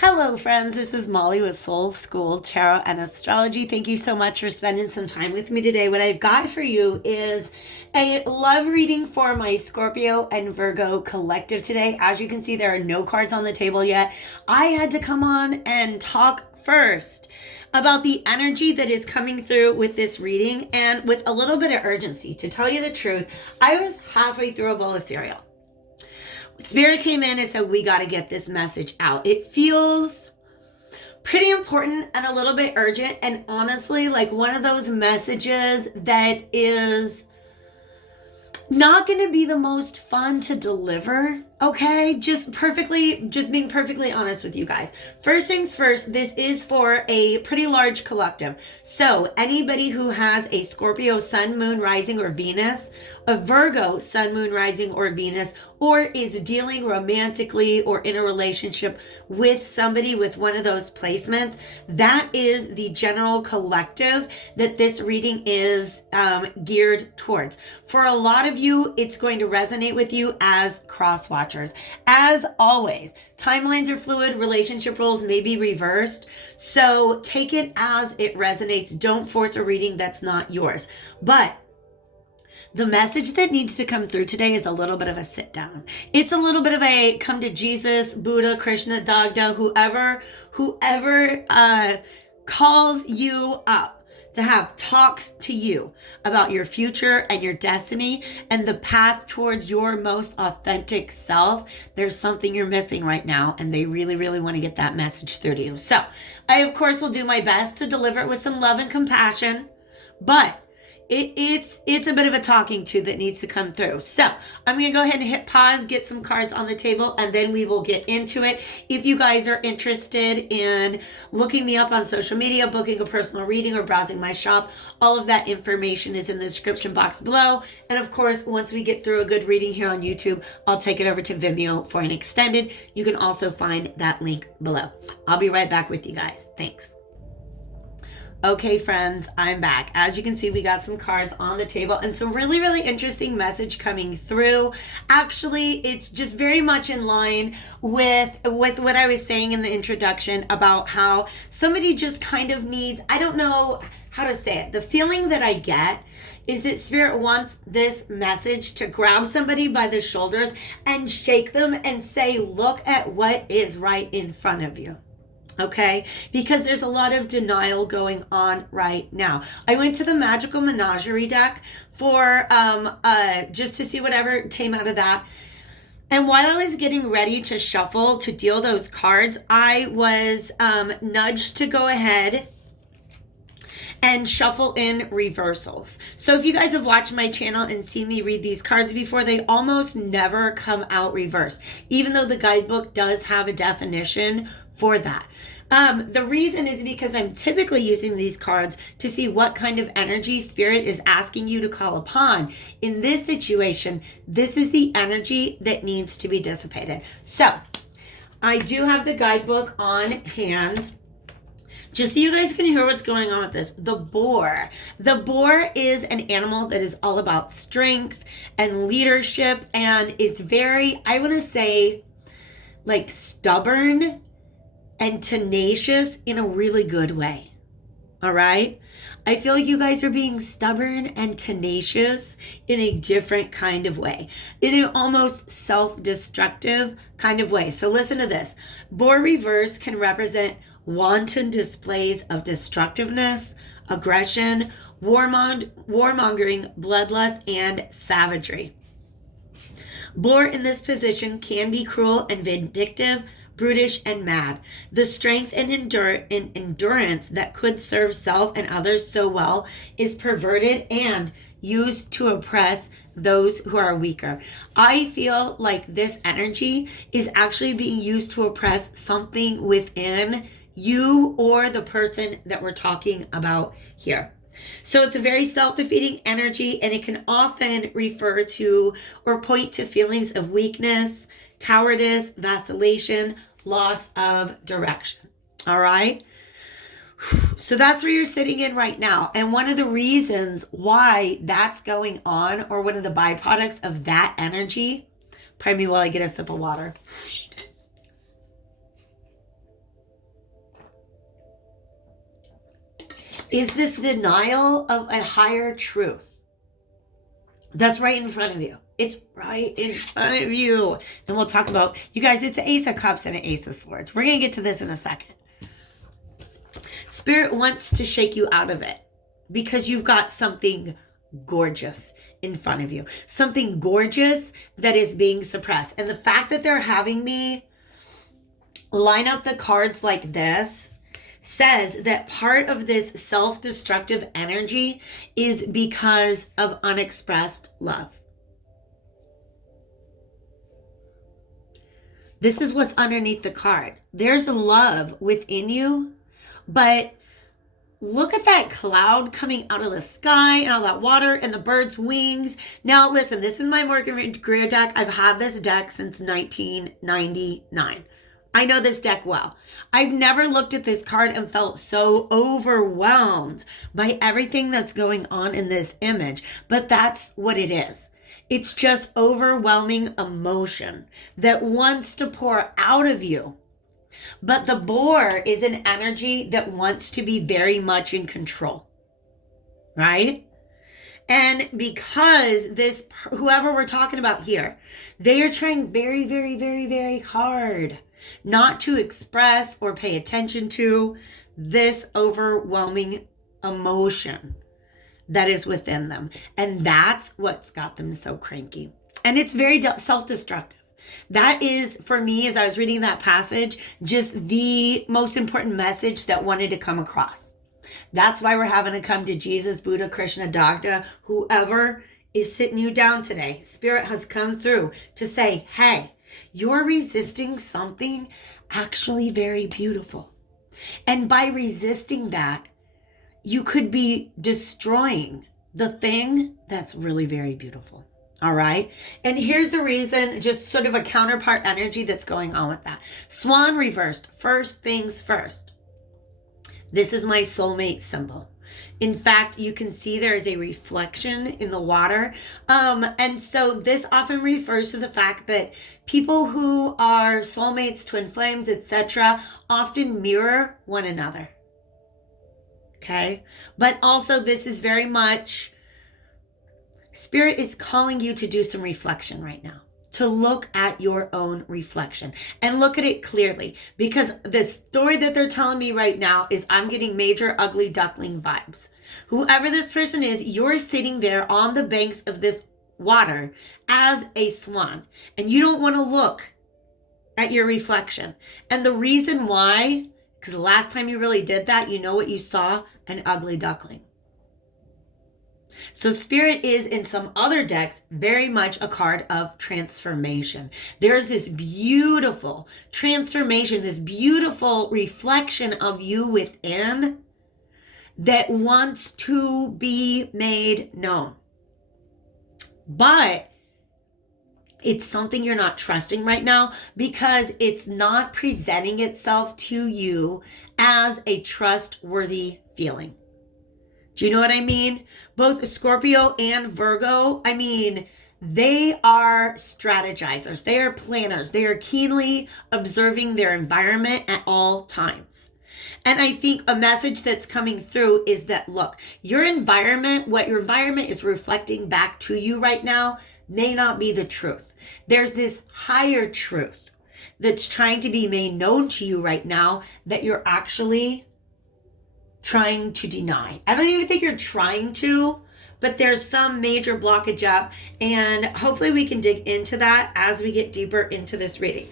Hello, friends. This is Molly with Soul School Tarot and Astrology. Thank you so much for spending some time with me today. What I've got for you is a love reading for my Scorpio and Virgo collective today. As you can see, there are no cards on the table yet. I had to come on and talk first about the energy that is coming through with this reading and with a little bit of urgency. To tell you the truth, I was halfway through a bowl of cereal. Spirit came in and said, we got to get this message out. It feels pretty important and a little bit urgent. And honestly, like one of those messages that is not going to be the most fun to deliver. Okay, just being perfectly honest with you guys. First things first, this is for a pretty large collective. So anybody who has a Scorpio sun, moon, rising, or Venus, a Virgo sun, moon, rising, or Venus, or is dealing romantically or in a relationship with somebody with one of those placements, that is the general collective that this reading is geared towards. For a lot of you, it's going to resonate with you as cross watchers. As always, timelines are fluid, relationship roles may be reversed, so take it as it resonates. Don't force a reading that's not yours. But the message that needs to come through today is a little bit of a sit down. It's a little bit of a come to Jesus, Buddha, Krishna, Dagda, whoever calls you up to have talks to you about your future and your destiny and the path towards your most authentic self. There's something you're missing right now, and they really, really want to get that message through to you. So I, of course, will do my best to deliver it with some love and compassion, but it's a bit of a talking to that needs to come through. So I'm going to go ahead and hit pause, get some cards on the table, and then we will get into it. If you guys are interested in looking me up on social media, booking a personal reading, or browsing my shop, all of that information is in the description box below. And of course, once we get through a good reading here on YouTube, I'll take it over to Vimeo for an extended. You can also find that link below. I'll be right back with you guys. Thanks. Okay, friends, I'm back. As you can see, we got some cards on the table and some really, really interesting message coming through. Actually, it's just very much in line with what I was saying in the introduction about how somebody just kind of needs, I don't know how to say it. The feeling that I get is that Spirit wants this message to grab somebody by the shoulders and shake them and say, look at what is right in front of you. Okay, because there's a lot of denial going on right now. I went to the Magical Menagerie deck for just to see whatever came out of that. And while I was getting ready to shuffle to deal those cards, I was nudged to go ahead and shuffle in reversals. So if you guys have watched my channel and seen me read these cards before, they almost never come out reversed, even though the guidebook does have a definition for that. The reason is because I'm typically using these cards to see what kind of energy Spirit is asking you to call upon. In this situation, this is the energy that needs to be dissipated. So I do have the guidebook on hand, just so you guys can hear what's going on with this. The boar. The boar is an animal that is all about strength and leadership and is very, I want to say, like stubborn and tenacious in a really good way. All right? I feel like you guys are being stubborn and tenacious in a different kind of way, in an almost self-destructive kind of way. So listen to this. Boar reverse can represent wanton displays of destructiveness, aggression, warmongering, bloodlust, and savagery. Boar in this position can be cruel and vindictive, brutish, and mad. The strength and endurance that could serve self and others so well is perverted and used to oppress those who are weaker. I feel like this energy is actually being used to oppress something within you or the person that we're talking about here. So it's a very self-defeating energy, and it can often refer to or point to feelings of weakness, cowardice, vacillation, loss of direction. All right? So that's where you're sitting in right now. And one of the reasons why that's going on, or one of the byproducts of that energy, pardon me while I get a sip of water. is this denial of a higher truth that's right in front of you. It's right in front of you. And we'll talk about, you guys, it's an Ace of Cups and an Ace of Swords. We're going to get to this in a second. Spirit wants to shake you out of it because you've got something gorgeous in front of you. Something gorgeous that is being suppressed. And the fact that they're having me line up the cards like this says that part of this self-destructive energy is because of unexpressed love. This is what's underneath the card. There's love within you, but look at that cloud coming out of the sky and all that water and the bird's wings. Now, listen, this is my Morgan Greer deck. I've had this deck since 1999. I know this deck well. I've never looked at this card and felt so overwhelmed by everything that's going on in this image, but that's what it is. It's just overwhelming emotion that wants to pour out of you. But the boar is an energy that wants to be very much in control, right? And because this, whoever we're talking about here, they are trying very, very, very, very hard not to express or pay attention to this overwhelming emotion that is within them. And that's what's got them so cranky. And it's very self-destructive. That is, for me, as I was reading that passage, just the most important message that wanted to come across. That's why we're having to come to Jesus, Buddha, Krishna, Dagda, whoever is sitting you down today. Spirit has come through to say, hey, you're resisting something actually very beautiful. And by resisting that, you could be destroying the thing that's really very beautiful. All right. And here's the reason, just sort of a counterpart energy that's going on with that. Swan reversed. First things first. This is my soulmate symbol. In fact, you can see there is a reflection in the water. And so this often refers to the fact that people who are soulmates, twin flames, etc., often mirror one another. Okay. But also this is very much, Spirit is calling you to do some reflection right now, to look at your own reflection and look at it clearly, because the story that they're telling me right now is I'm getting major ugly duckling vibes. Whoever this person is, you're sitting there on the banks of this water as a swan, and you don't want to look at your reflection. And the reason why, because the last time you really did that, you know what you saw? An ugly duckling. So Spirit is, in some other decks, very much a card of transformation. There's this beautiful transformation, this beautiful reflection of you within that wants to be made known. But it's something you're not trusting right now because it's not presenting itself to you as a trustworthy feeling. Do you know what I mean? Both Scorpio and Virgo, they are strategizers. They are planners. They are keenly observing their environment at all times. And I think a message that's coming through is that, look, your environment, what your environment is reflecting back to you right now may not be the truth. There's this higher truth that's trying to be made known to you right now that you're actually trying to deny. I don't even think you're trying to, but there's some major blockage up, and hopefully we can dig into that as we get deeper into this reading.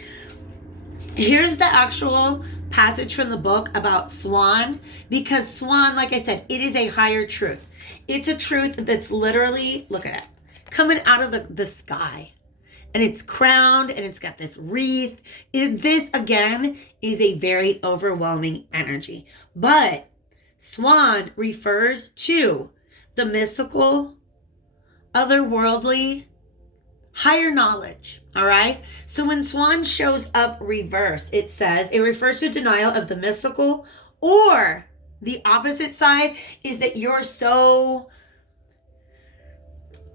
Here's the actual passage from the book about swan, because swan, like I said, it is a higher truth. It's a truth that's literally, look at it, coming out of the sky. And it's crowned and it's got this wreath. This, again, is a very overwhelming energy. But swan refers to the mystical, otherworldly, higher knowledge. All right. So when swan shows up reversed, it says it refers to denial of the mystical, or the opposite side is that you're so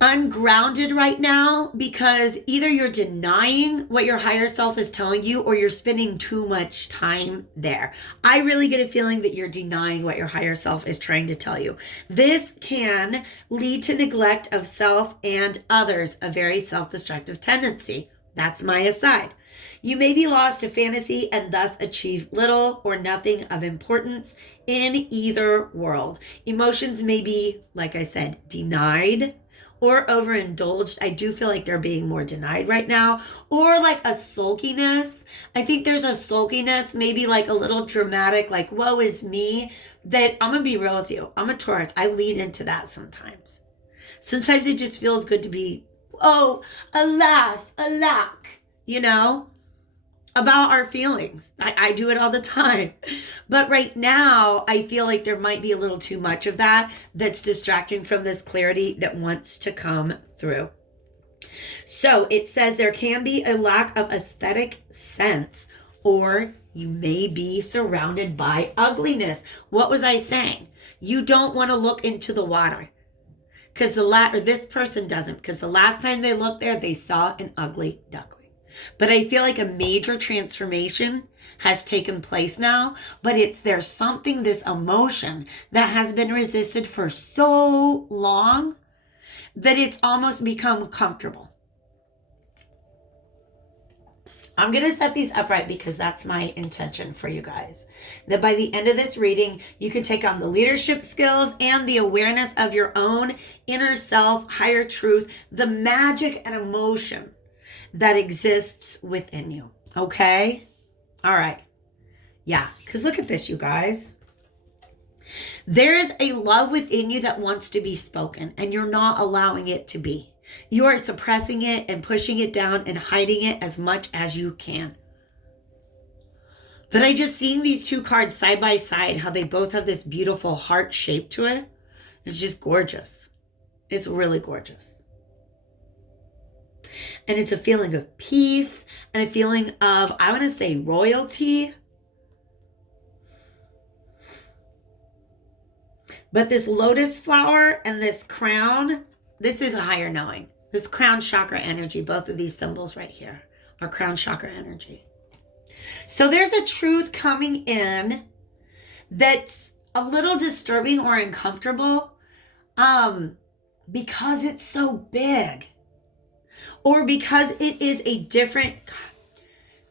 ungrounded right now because either you're denying what your higher self is telling you or you're spending too much time there. I really get a feeling that you're denying what your higher self is trying to tell you. This can lead to neglect of self and others, a very self-destructive tendency. That's my aside. You may be lost to fantasy and thus achieve little or nothing of importance in either world. Emotions may be, like I said, denied or overindulged. I do feel like they're being more denied right now. Or like a sulkiness. I think there's a sulkiness, maybe like a little dramatic, like, woe is me, that I'm going to be real with you. I'm a Taurus. I lean into that sometimes. Sometimes it just feels good to be, oh, alas, alack, about our feelings. I do it all the time. But right now, I feel like there might be a little too much of that that's distracting from this clarity that wants to come through. So it says there can be a lack of aesthetic sense, or you may be surrounded by ugliness. What was I saying? You don't want to look into the water. Because this person doesn't. Because the last time they looked there, they saw an ugly duckling. But I feel like a major transformation has taken place now, but there's something, this emotion that has been resisted for so long that it's almost become comfortable. I'm going to set these upright because that's my intention for you guys. That by the end of this reading, you can take on the leadership skills and the awareness of your own inner self, higher truth, the magic and emotion that exists within you. Okay? All right. Yeah, because look at this, you guys. There is a love within you that wants to be spoken, and you're not allowing it to be. You are suppressing it and pushing it down and hiding it as much as you can. But I just seen these two cards side by side, how they both have this beautiful heart shape to it. It's just gorgeous. It's really gorgeous. And it's a feeling of peace and a feeling of, I want to say, royalty. But this lotus flower and this crown, this is a higher knowing. This crown chakra energy, both of these symbols right here are crown chakra energy. So there's a truth coming in that's a little disturbing or uncomfortable because it's so big. Or because it is a different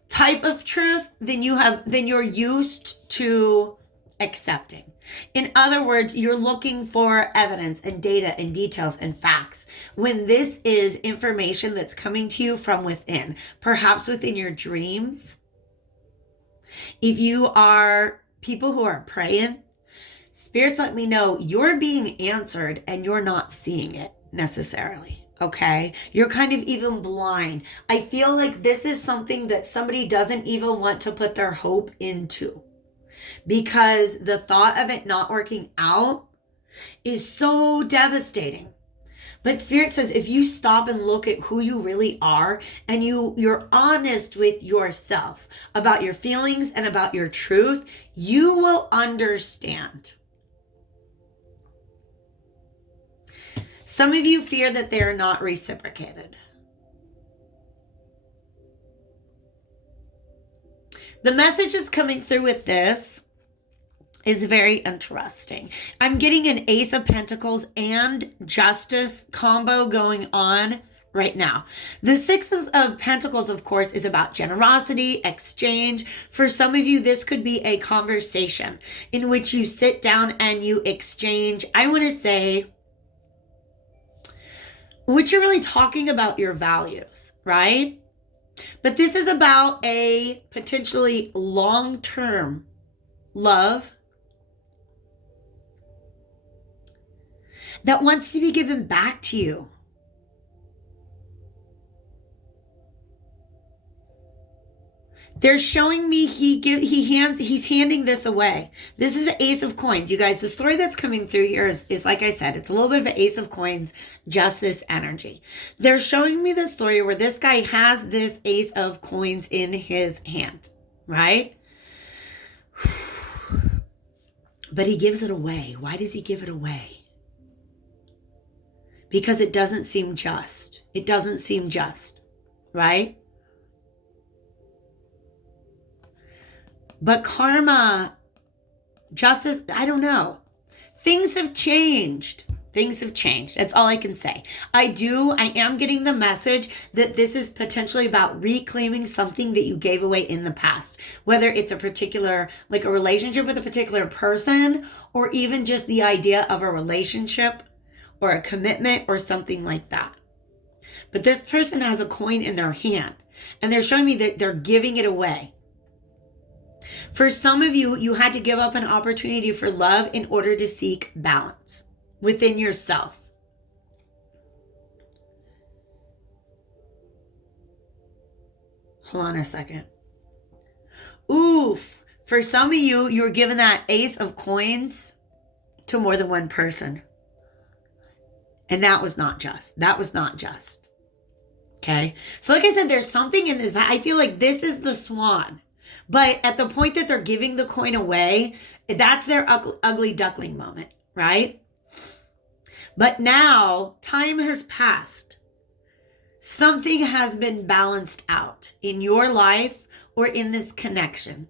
type of truth than you're used to accepting. In other words, you're looking for evidence and data and details and facts when this is information that's coming to you from within, perhaps within your dreams. If you are people who are praying, spirits let me know you're being answered and you're not seeing it necessarily. Okay, you're kind of even blind. I feel like this is something that somebody doesn't even want to put their hope into because the thought of it not working out is so devastating. But Spirit says if you stop and look at who you really are and you're honest with yourself about your feelings and about your truth, you will understand. Some of you fear that they are not reciprocated. The message that's coming through with this is very interesting. I'm getting an Ace of Pentacles and Justice combo going on right now. The Six of Pentacles, of course, is about generosity, exchange. For some of you, this could be a conversation in which you sit down and you exchange, I want to say, which you're really talking about your values, right? But this is about a potentially long-term love that wants to be given back to you. They're showing me he's handing this away. This is an Ace of Coins. You guys, the story that's coming through here is like I said, it's a little bit of an Ace of Coins, Justice energy. They're showing me the story where this guy has this Ace of Coins in his hand, right? But he gives it away. Why does he give it away? because it doesn't seem just. It doesn't seem just, right? But karma, justice, I don't know. Things have changed. Things have changed. That's all I can say. I am getting the message that this is potentially about reclaiming something that you gave away in the past. Whether it's a particular, like a relationship with a particular person, or even just the idea of a relationship or a commitment or something like that. But this person has a coin in their hand and they're showing me that they're giving it away. For some of you, you had to give up an opportunity for love in order to seek balance within yourself. Hold on a second. Oof. For some of you, you were given that ace of coins to more than one person. And that was not just. That was not just. Okay. So like I said, there's something in this. I feel like this is the swan. But at the point that they're giving the coin away, that's their ugly duckling moment, right? But now time has passed. Something has been balanced out in your life or in this connection.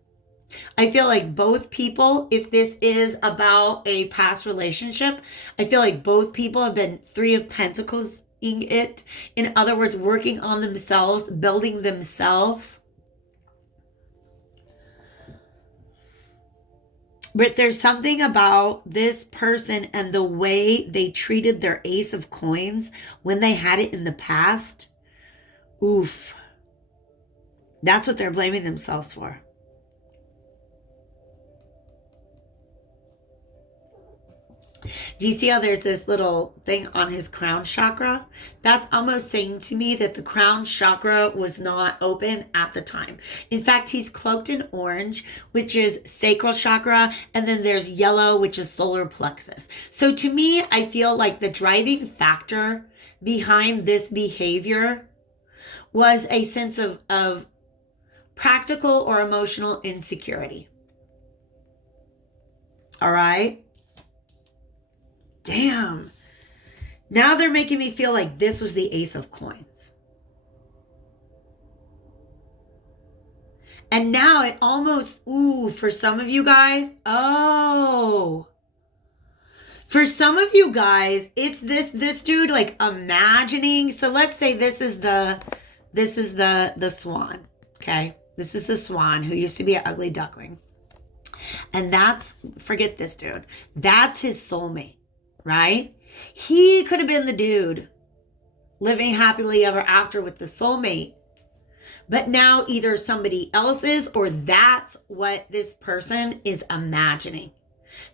I feel like both people, if this is about a past relationship, I feel like both people have been Three of Pentacles in it. In other words, working on themselves, building themselves. But there's something about this person and the way they treated their ace of coins when they had it in the past. Oof. That's what they're blaming themselves for. Do you see how there's this little thing on his crown chakra? That's almost saying to me that the crown chakra was not open at the time. In fact, he's cloaked in orange, which is sacral chakra, and then there's yellow, which is solar plexus. So to me, I feel like the driving factor behind this behavior was a sense of practical or emotional insecurity. All right? Damn. Now they're making me feel like this was the ace of coins. And now it almost, for some of you guys, for some of you guys, it's this dude like imagining. So let's say this is the swan, okay? This is the swan who used to be an ugly duckling. And forget this dude. That's his soulmate. Right? He could have been the dude living happily ever after with the soulmate. But now either somebody else is, or that's what this person is imagining.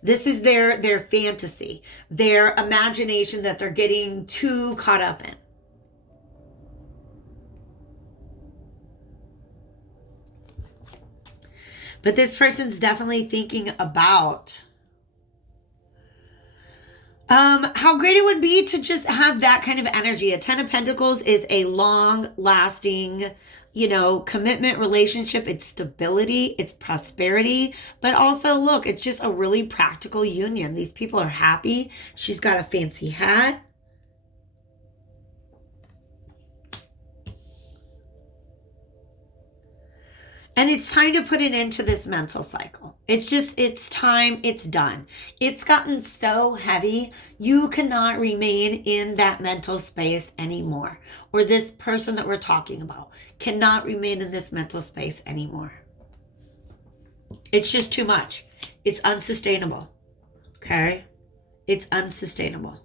This is their fantasy, their imagination that they're getting too caught up in. But this person's definitely thinking about how great it would be to just have that kind of energy. A 10 of Pentacles is a long-lasting, commitment relationship. It's stability, it's prosperity, but also, look, it's just a really practical union. These people are happy. She's got a fancy hat. And it's time to put an end to this mental cycle. It's time, it's done. It's gotten so heavy, you cannot remain in that mental space anymore. Or this person that we're talking about cannot remain in this mental space anymore. It's just too much. It's unsustainable. Okay? It's unsustainable.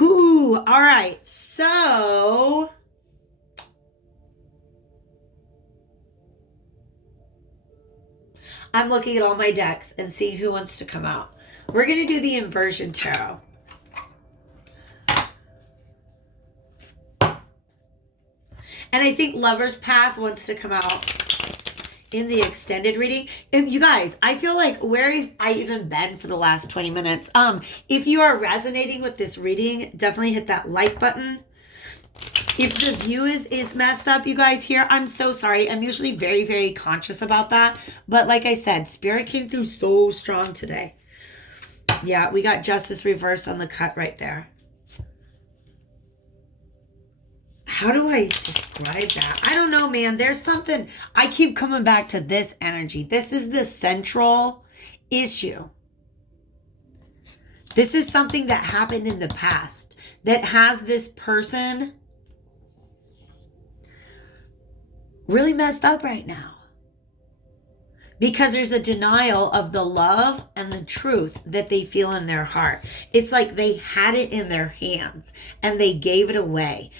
All right. So I'm looking at all my decks and see who wants to come out. We're going to do the inversion tarot. And I think Lover's Path wants to come out in the extended reading. You guys, I feel like where I even been for the last 20 minutes. If you are resonating with this reading, definitely hit that like button. If the view is messed up, you guys here, I'm so sorry. I'm usually very, very conscious about that. But like I said, Spirit came through so strong today. Yeah, we got Justice reversed on the cut right there. how do I describe that? I don't know, man. There's something, I keep coming back to this energy. This is the central issue. This is something that happened in the past that has this person really messed up right now. Because there's a denial of the love and the truth that they feel in their heart. It's like they had it in their hands and they gave it away.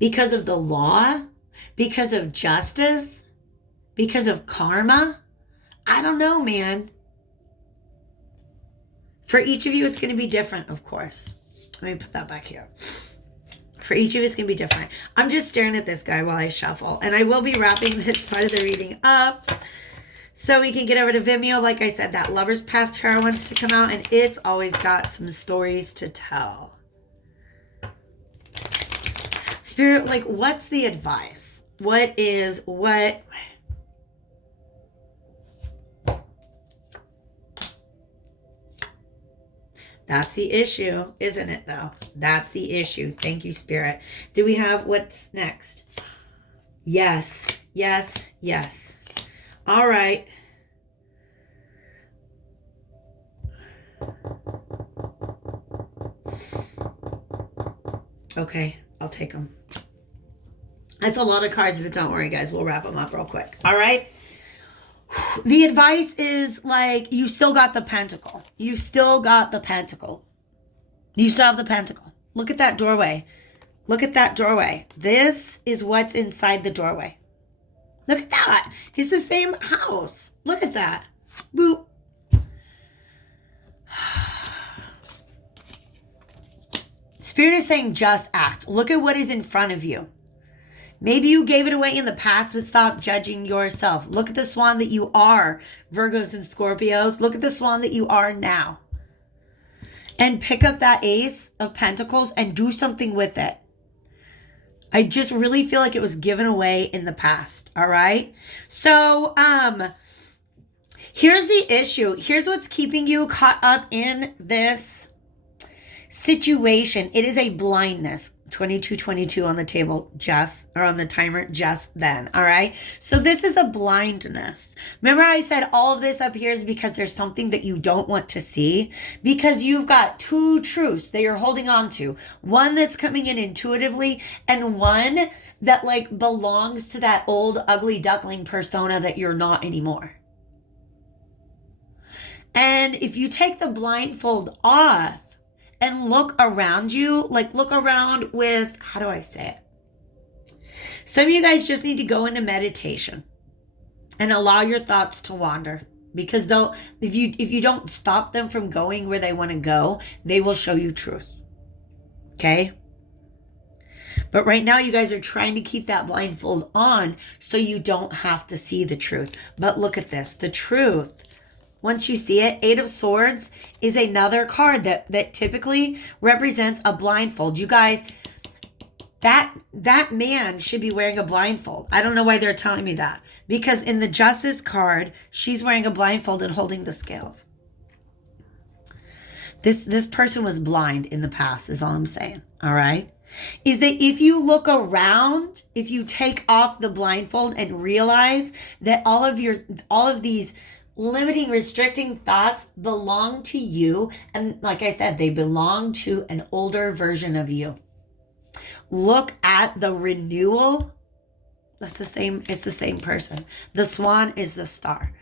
Because of the law, because of justice, because of karma. I don't know, man. For each of you, it's going to be different, of course. Let me put that back here. For each of you, it's going to be different. I'm just staring at this guy while I shuffle. And I will be wrapping this part of the reading up so we can get over to Vimeo. Like I said, that Lover's Path Tarot wants to come out. And it's always got some stories to tell. Spirit, like, what's the advice? What? That's the issue, isn't it, though? That's the issue. Thank you, Spirit. Do we have what's next? Yes, yes, yes. All right. Okay, I'll take them. That's a lot of cards, but don't worry, guys. We'll wrap them up real quick. All right? The advice is, like, you still got the pentacle. You still got the pentacle. You still have the pentacle. Look at that doorway. Look at that doorway. This is what's inside the doorway. Look at that. It's the same house. Look at that. Boop. Spirit is saying just act. Look at what is in front of you. Maybe you gave it away in the past, but stop judging yourself. Look at the swan that you are, Virgos and Scorpios. Look at the swan that you are now. And pick up that Ace of Pentacles and do something with it. I just really feel like it was given away in the past, all right? So, here's the issue. Here's what's keeping you caught up in this situation. It is a blindness. 2222 on the table on the timer just then. All right. So this is a blindness. Remember I said all of this up here is because there's something that you don't want to see, because you've got two truths that you're holding on to. One that's coming in intuitively and one that like belongs to that old ugly duckling persona that you're not anymore. And if you take the blindfold off, and look around you, like look around with, how do I say it? Some of you guys just need to go into meditation and allow your thoughts to wander, because if you don't stop them from going where they want to go, they will show you truth. Okay? But right now you guys are trying to keep that blindfold on so you don't have to see the truth. But look at this, the truth. Once you see it, Eight of Swords is another card that typically represents a blindfold. You guys, that man should be wearing a blindfold. I don't know why they're telling me that. Because in the Justice card, she's wearing a blindfold and holding the scales. This person was blind in the past, is all I'm saying. All right? Is that if you look around, if you take off the blindfold and realize that all of these limiting, restricting thoughts belong to you. And like I said, they belong to an older version of you. Look at the renewal. It's the same person. The swan is the star.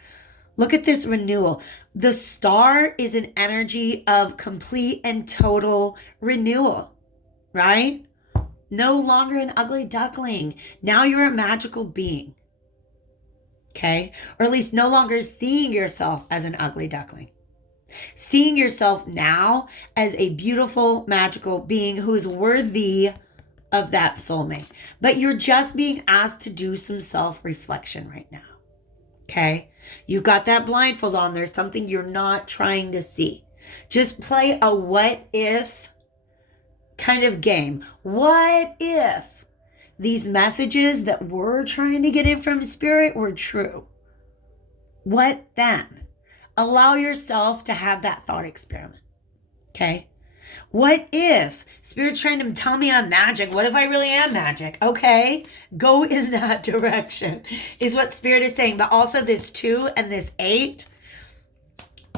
Look at this renewal. The star is an energy of complete and total renewal, right? No longer an ugly duckling. Now you're a magical being. Okay? Or at least no longer seeing yourself as an ugly duckling. Seeing yourself now as a beautiful, magical being who is worthy of that soulmate. But you're just being asked to do some self-reflection right now. Okay? You've got that blindfold on. There's something you're not trying to see. Just play a what if kind of game. What if these messages that we're trying to get in from spirit were true? What then? Allow yourself to have that thought experiment. Okay? What if Spirit's trying to tell me I'm magic? What if I really am magic? Okay, go in that direction is what Spirit is saying. But also this 2 and this 8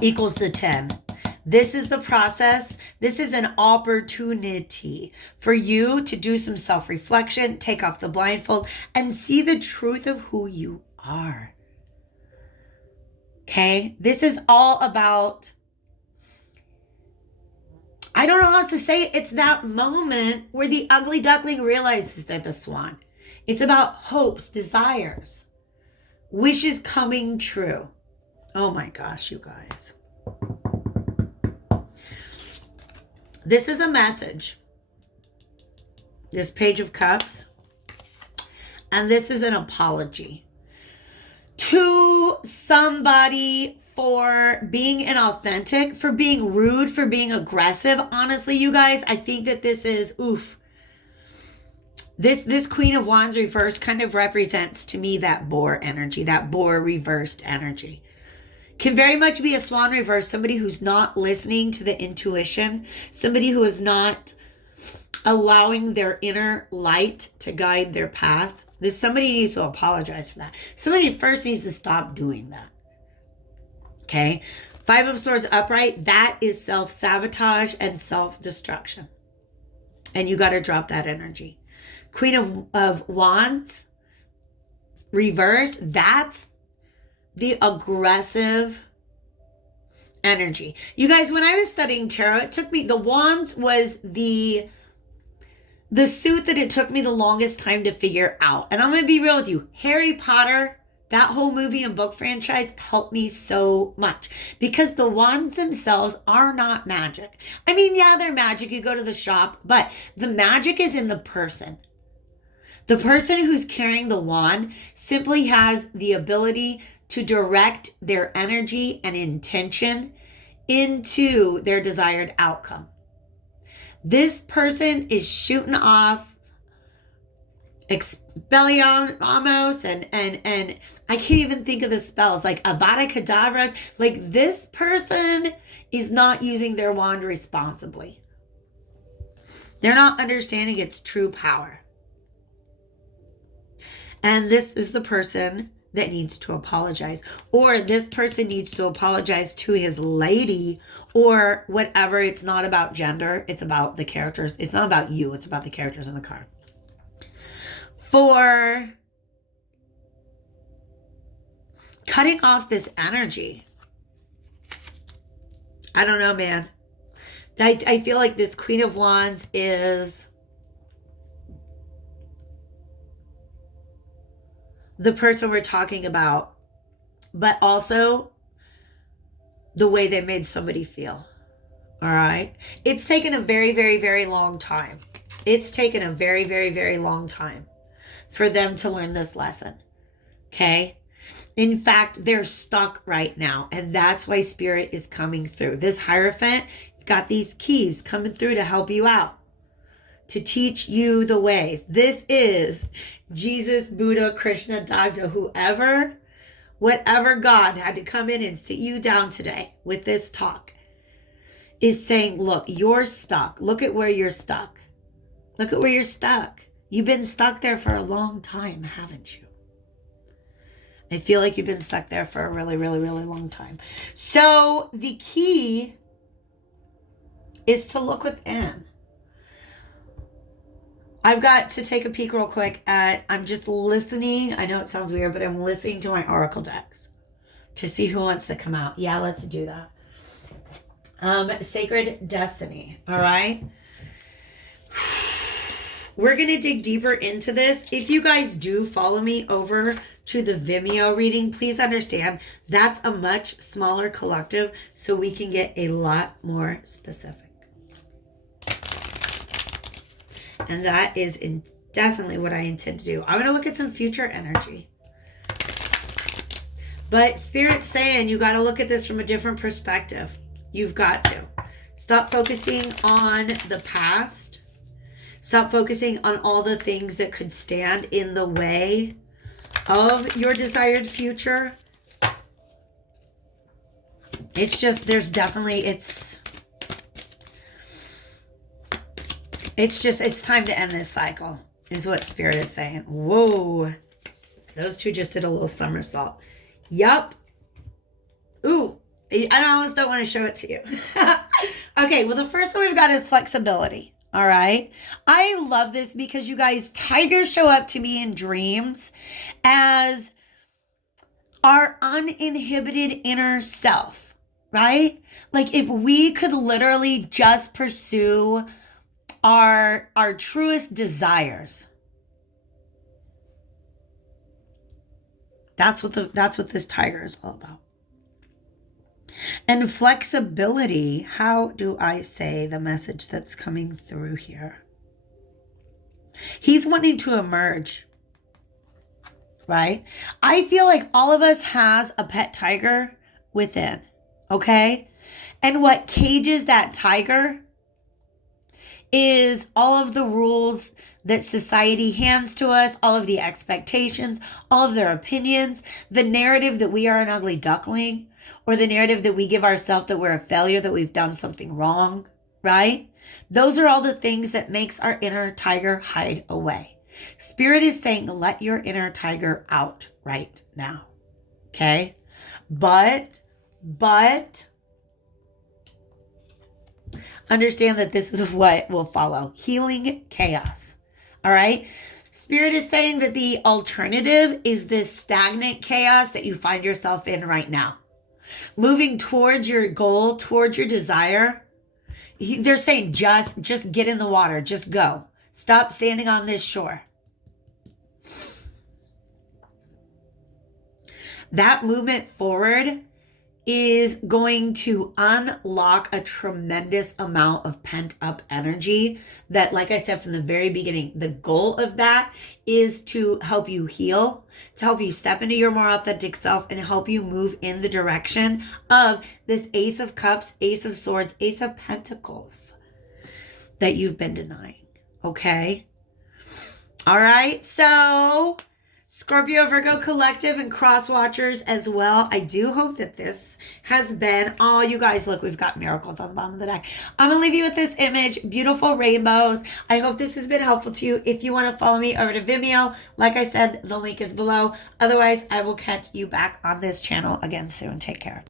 equals the 10. This is the process. This is an opportunity for you to do some self-reflection, take off the blindfold, and see the truth of who you are. Okay? This is all about, I don't know how else to say it. It's that moment where the ugly duckling realizes that the swan. It's about hopes, desires, wishes coming true. Oh my gosh, you guys. This is a message. This Page of Cups. And this is an apology to somebody for being inauthentic, for being rude, for being aggressive. Honestly, you guys, I think that this is, oof. This Queen of Wands reverse kind of represents to me that boar energy, that boar reversed energy. Can very much be a swan reverse, somebody who's not listening to the intuition, somebody who is not allowing their inner light to guide their path. Somebody needs to apologize for that. Somebody first needs to stop doing that. Okay? 5 of Swords upright, that is self-sabotage and self-destruction. And you got to drop that energy. Queen of Wands reverse, that's the aggressive energy. You guys, when I was studying tarot, it took me, the wands was the suit that it took me the longest time to figure out. And I'm going to be real with you. Harry Potter, that whole movie and book franchise helped me so much because the wands themselves are not magic. I mean, yeah, they're magic. You go to the shop, but the magic is in the person. The person who's carrying the wand simply has the ability to direct their energy and intention into their desired outcome. This person is shooting off Expelliarmus and I can't even think of the spells, like Avada Kedavras. Like, this person is not using their wand responsibly. They're not understanding its true power. And this is the person that needs to apologize, or this person needs to apologize to his lady, or whatever. It's not about gender. It's about the characters. It's not about you. It's about the characters in the card. For cutting off this energy. I don't know, man. I feel like this Queen of Wands is the person we're talking about, but also the way they made somebody feel. All right. It's taken a very, very, very long time. It's taken a very, very, very long time for them to learn this lesson. Okay. In fact, they're stuck right now. And that's why Spirit is coming through. This Hierophant, it's got these keys coming through to help you out, to teach you the ways. This is Jesus, Buddha, Krishna, Dada, whoever, whatever God had to come in and sit you down today with this talk, is saying, look, you're stuck. Look at where you're stuck. Look at where you're stuck. You've been stuck there for a long time, haven't you? I feel like you've been stuck there for a really, really, really long time. So the key is to look within. I've got to take a peek real quick at, I'm just listening. I know it sounds weird, but I'm listening to my oracle decks to see who wants to come out. Yeah, let's do that. Sacred Destiny. All right. We're going to dig deeper into this. If you guys do follow me over to the Vimeo reading, please understand that's a much smaller collective, so we can get a lot more specific. And that is definitely what I intend to do. I'm going to look at some future energy. But Spirit's saying you got to look at this from a different perspective. You've got to. Stop focusing on the past. Stop focusing on all the things that could stand in the way of your desired future. It's just, there's definitely, It's time to end this cycle, is what Spirit is saying. Whoa. Those two just did a little somersault. Yup. Ooh. I almost don't want to show it to you. Okay, well, the first one we've got is flexibility. All right. I love this because you guys, tigers show up to me in dreams as our uninhibited inner self, right? Like if we could literally just pursue our truest desires. That's what this tiger is all about. And flexibility, how do I say the message that's coming through here? He's wanting to emerge, right? I feel like all of us has a pet tiger within, okay? And what cages that tiger is all of the rules that society hands to us, all of the expectations, all of their opinions, the narrative that we are an ugly duckling, or the narrative that we give ourselves that we're a failure, that we've done something wrong, right? Those are all the things that makes our inner tiger hide away. Spirit is saying, let your inner tiger out right now, okay? But understand that this is what will follow. Healing chaos, all right? Spirit is saying that the alternative is this stagnant chaos that you find yourself in right now. Moving towards your goal, towards your desire. They're saying just get in the water. Just go. Stop standing on this shore. That movement forward is going to unlock a tremendous amount of pent up energy that, like I said from the very beginning, the goal of that is to help you heal, to help you step into your more authentic self and help you move in the direction of this Ace of Cups, Ace of Swords, Ace of Pentacles that you've been denying. Okay. All right. So Scorpio, Virgo collective and cross watchers as well. I do hope that this has been, oh, you guys, look, we've got miracles on the bottom of the deck. I'm going to leave you with this image, beautiful rainbows. I hope this has been helpful to you. If you want to follow me over to Vimeo, like I said, the link is below. Otherwise, I will catch you back on this channel again soon. Take care.